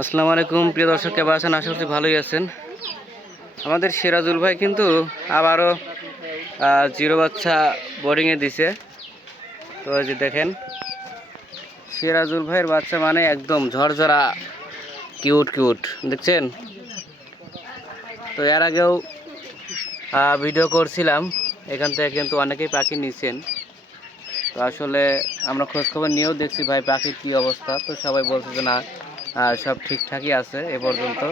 আসসালামু আলাইকুম, প্রিয় দর্শক, কেমন আছেন? আশা করছি ভালোই আছেন। আমাদের সিরাজুল ভাই কিন্তু আবারও জিরো বাচ্চা বোর্ডিংয়ে দিছে। তো যে দেখেন, সিরাজুল ভাইয়ের বাচ্চা মানে একদম ঝরঝরা কিউট কিউট দেখছেন? তো এর আগেও ভিডিও করছিলাম, এখান থেকে কিন্তু অনেকেই পাখি নিছেন। তো আসলে আমরা খোঁজ খবর নিয়েও দেখছি ভাই পাখির কী অবস্থা। তো সবাই বলছে যে না সব ঠিকঠাকই আছে এ পর্যন্ত।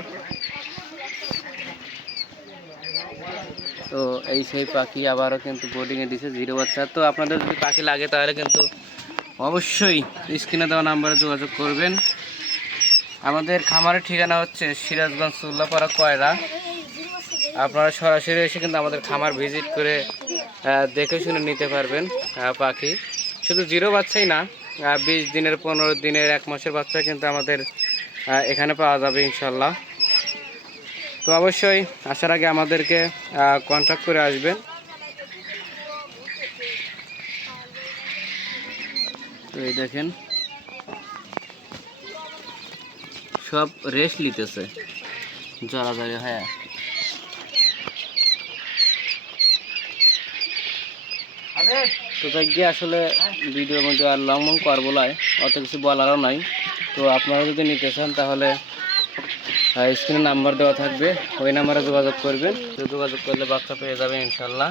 তো এই সেই পাখি আবারও কিন্তু বোর্ডিংয়ে দিছে জিরো বাচ্চা। তো আপনাদের যদি পাখি লাগে তাহলে কিন্তু অবশ্যই স্ক্রিনে দেওয়া নাম্বারে যোগাযোগ করবেন। আমাদের খামারের ঠিকানা হচ্ছে সিরাজগঞ্জ সুল্লাপাড়া কয়রা। আপনারা সরাসরি এসে কিন্তু আমাদের খামার ভিজিট করে দেখে শুনে নিতে পারবেন পাখি। শুধু জিরো বাচ্চাই না বিশ দিনের, পনেরো দিনের, এক মাসের বাচ্চা কিন্তু আমাদের এখানে পাওয়া যাবে ইনশাল্লাহ। তো অবশ্যই আসার আগে আমাদেরকে কন্ট্যাক্ট করে আসবেন। তো এই দেখেন, সব রেস্ট নিতেছে। জড়া জড়ি হ্যাঁ। তো তাই গিয়ে আসলে ভিডিওর মধ্যে আর লং মং করব অত কিছু বলারও নাই। তো আপনারা যদি নিতে চান তাহলে স্ক্রিনে নাম্বার দেওয়া থাকবে, ওই নাম্বারে যোগাযোগ করবেন। যোগাযোগ করলে বাচ্চা পেয়ে যাবেন ইনশাল্লাহ।